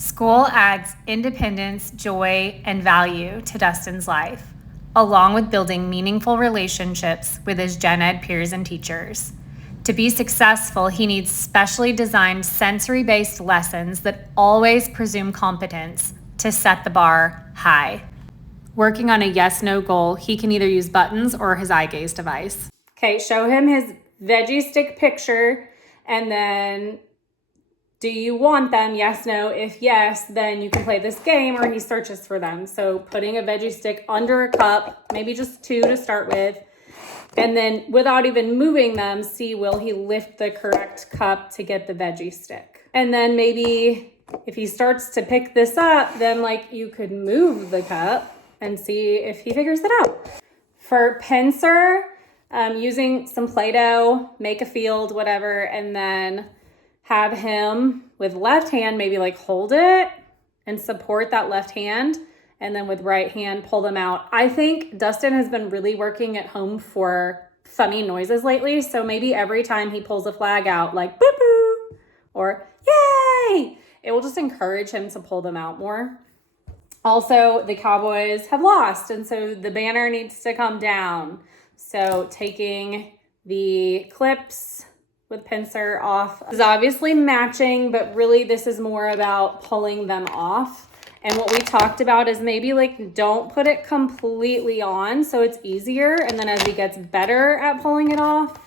School adds independence, joy, and value to Dustin's life, along with building meaningful relationships with his gen ed peers and teachers. To be successful, he needs specially designed sensory-based lessons that always presume competence to set the bar high. Working on a yes-no goal, he can either use buttons or his eye gaze device. Okay, show him his veggie stick picture, and then do you want them? Yes, no. If yes, then you can play this game, or he searches for them. So putting a veggie stick under a cup, maybe just 2 to start with, and then without even moving them, see, will he lift the correct cup to get the veggie stick? And then maybe if he starts to pick this up, then like you could move the cup and see if he figures it out. For pincer, using some Play-Doh, make a field, whatever, and then have him with left hand maybe like hold it and support that left hand, and then with right hand pull them out. I think Dustin has been really working at home for funny noises lately, so maybe every time he pulls a flag out, like boo boo or yay, it will just encourage him to pull them out more. Also, the Cowboys have lost, and so the banner needs to come down. So taking the clips with pincer off is obviously matching, but really this is more about pulling them off. And what we talked about is maybe like don't put it completely on so it's easier, and then as he gets better at pulling it off.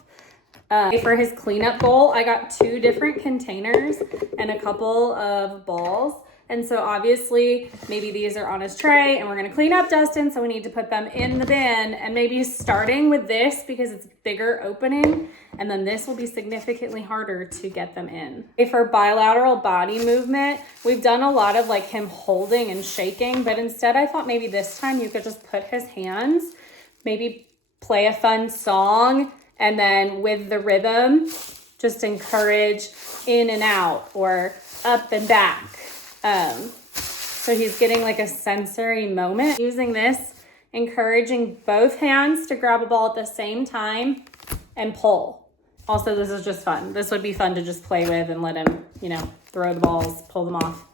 For his cleanup goal, I got 2 different containers and a couple of balls. And so obviously maybe these are on his tray and we're gonna clean up Dustin, so we need to put them in the bin, and maybe starting with this because it's bigger opening, and then this will be significantly harder to get them in. Okay, for bilateral body movement, we've done a lot of like him holding and shaking, but instead I thought maybe this time you could just put his hands, maybe play a fun song, and then with the rhythm, just encourage in and out or up and back. So he's getting like a sensory moment. Using this, encouraging both hands to grab a ball at the same time and pull. Also, this is just fun. This would be fun to just play with and let him, throw the balls, pull them off.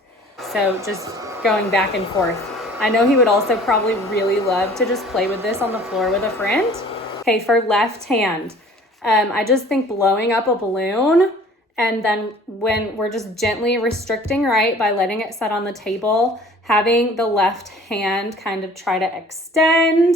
So just going back and forth. I know he would also probably really love to just play with this on the floor with a friend. Okay, for left hand, I just think blowing up a balloon, and then when we're just gently restricting, right, by letting it set on the table, having the left hand kind of try to extend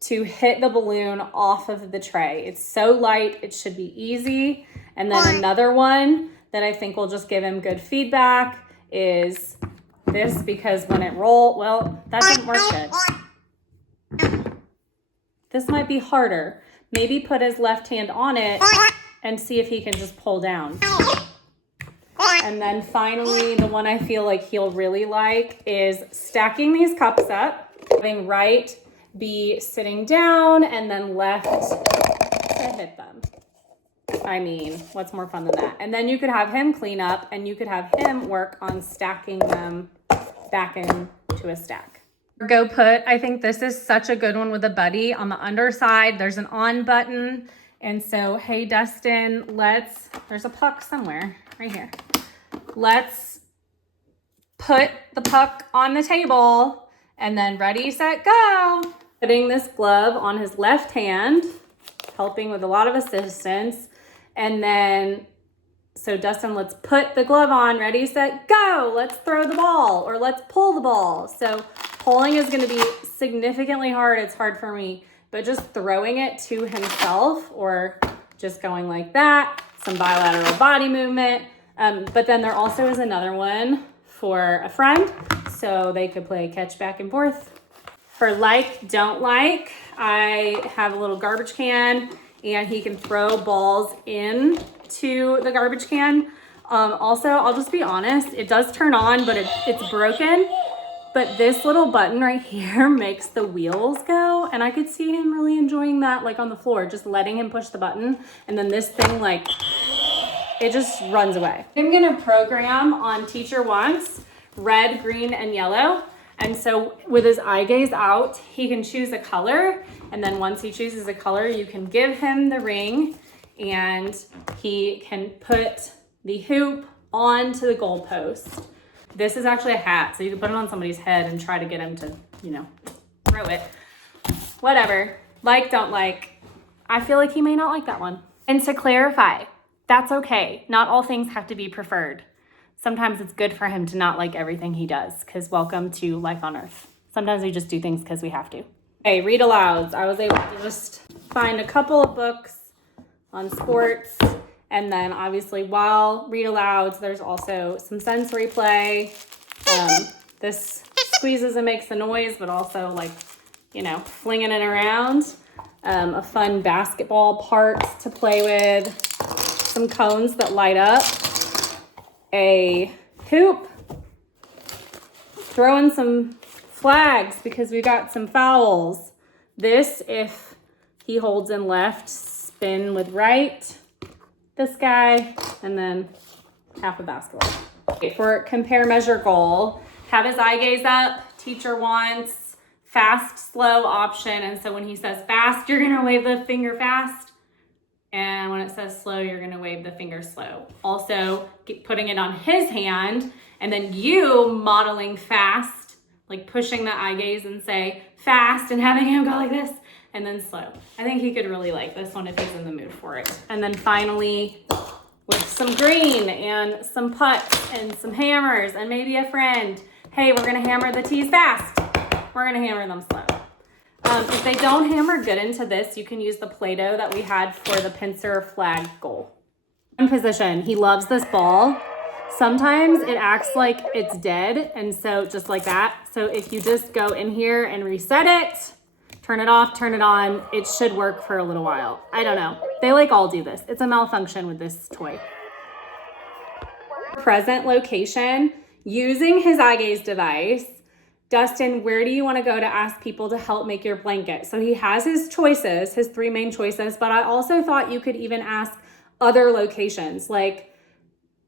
to hit the balloon off of the tray. It's so light, it should be easy. And then another one that I think will just give him good feedback is this, because when it that didn't work good. This might be harder. Maybe put his left hand on it and see if he can just pull down. And then finally, the one I feel like he'll really like is stacking these cups up, having right be sitting down and then left to hit them. I mean, what's more fun than that? And then you could have him clean up, and you could have him work on stacking them back into a stack. Go put, I think this is such a good one with a buddy. On the underside, there's an on button. And so, hey, Dustin, there's a puck somewhere right here. Let's put the puck on the table, and then ready, set, go. Putting this glove on his left hand, helping with a lot of assistance. And then, so Dustin, let's put the glove on, ready, set, go. Let's throw the ball, or let's pull the ball. So pulling is gonna be significantly hard. It's hard for me, but just throwing it to himself, or just going like that, some bilateral body movement. But then there also is another one for a friend, so they could play catch back and forth. For like, don't like, I have a little garbage can, and he can throw balls into the garbage can. Also, I'll just be honest, it does turn on, but it's broken. But this little button right here makes the wheels go, and I could see him really enjoying that, like on the floor, just letting him push the button, and then this thing, like, it just runs away. I'm gonna program on Teacher Wants red, green, and yellow. And so with his eye gaze out, he can choose a color, and then once he chooses a color, you can give him the ring, and he can put the hoop onto the goalpost. This is actually a hat, so you can put it on somebody's head and try to get him to, you know, throw it. Whatever. Like, don't like. I feel like he may not like that one. And to clarify, that's okay. Not all things have to be preferred. Sometimes it's good for him to not like everything he does, because welcome to life on earth. Sometimes we just do things because we have to. Okay, read alouds. I was able to just find a couple of books on sports. And then obviously while read alouds, there's also some sensory play. This squeezes and makes a noise, but also like, you know, flinging it around. A fun basketball part to play with. Some cones that light up. A hoop. Throwing some flags because we got some fouls. This, if he holds in left, spin with right. This guy, and then half a basketball. Okay, for compare, measure, goal, have his eye gaze up. Teacher wants fast, slow option. And so when he says fast, you're gonna wave the finger fast. And when it says slow, you're gonna wave the finger slow. Also, putting it on his hand, and then you modeling fast, like pushing the eye gaze and say fast and having him go like this, and then slow. I think he could really like this one if he's in the mood for it. And then finally, with some green and some putts and some hammers and maybe a friend, hey, we're gonna hammer the tees fast. We're gonna hammer them slow. If they don't hammer good into this, you can use the Play-Doh that we had for the pincer flag goal. In position, he loves this ball. Sometimes it acts like it's dead, and so just like that. So if you just go in here and reset it, turn it off, turn it on, it should work for a little while. I don't know. They like all do this. It's a malfunction with this toy. Present location, using his eye gaze device. Dustin, where do you want to go to ask people to help make your blanket? So he has his choices, his 3 main choices, but I also thought you could even ask other locations, like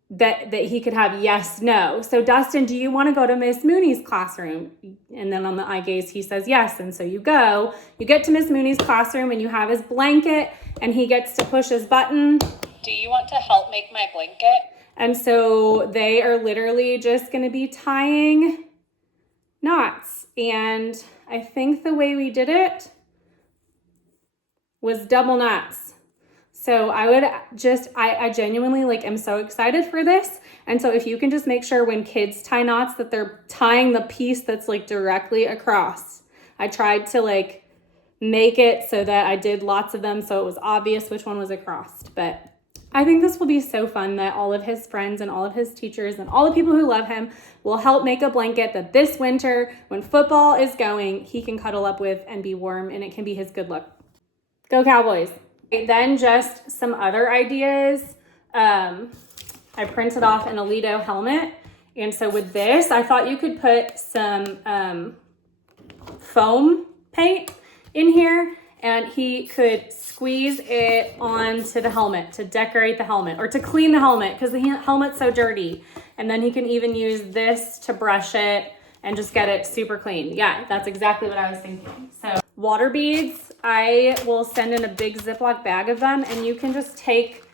that he could have yes, no. So Dustin, do you want to go to Miss Mooney's classroom? And then on the eye gaze, he says yes. And so you get to Miss Mooney's classroom and you have his blanket and he gets to push his button. Do you want to help make my blanket? And so they are literally just going to be tying knots. And I think the way we did it was double knots. So I genuinely like am so excited for this. And so if you can just make sure when kids tie knots that they're tying the piece that's like directly across. I tried to like make it so that I did lots of them so it was obvious which one was across. But I think this will be so fun that all of his friends and all of his teachers and all the people who love him will help make a blanket that this winter, when football is going, he can cuddle up with and be warm, and it can be his good luck. Go Cowboys. Then just some other ideas. I printed off an Alito helmet. And so with this, I thought you could put some foam paint in here, and he could squeeze it onto the helmet to decorate the helmet or to clean the helmet because the helmet's so dirty. And then he can even use this to brush it and just get it super clean. Yeah, that's exactly what I was thinking. So water beads, I will send in a big Ziploc bag of them, and you can just take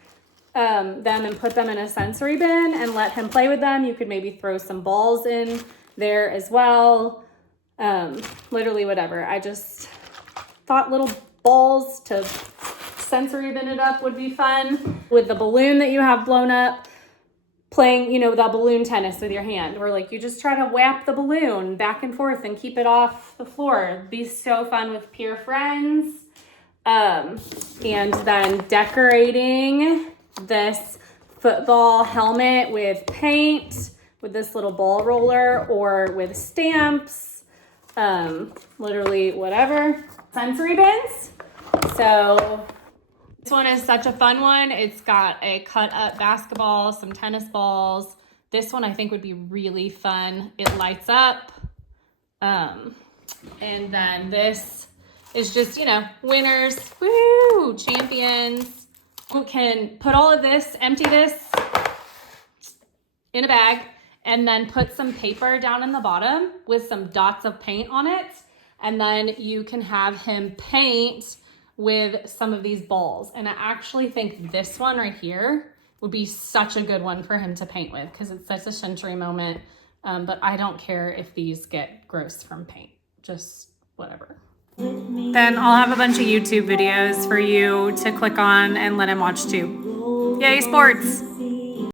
them and put them in a sensory bin and let him play with them. You could maybe throw some balls in there as well. Literally whatever. I just thought little balls to sensory bin it up would be fun. With the balloon that you have blown up, playing, you know, the balloon tennis with your hand, where like you just try to whap the balloon back and forth and keep it off the floor. It'd be so fun with peer friends. And then decorating this football helmet with paint, with this little ball roller, or with stamps, literally whatever. Sensory bins. So this one is such a fun one. It's got a cut up basketball, some tennis balls. This one I think would be really fun. It lights up. And then this is just, you know, winners, woo, champions. You can put all of this, empty this in a bag, and then put some paper down in the bottom with some dots of paint on it. And then you can have him paint with some of these balls. And I actually think this one right here would be such a good one for him to paint with because it's such a sensory moment But I don't care if these get gross from paint. Just whatever. Then I'll have a bunch of YouTube videos for you to click on and let him watch too. Yay, sports!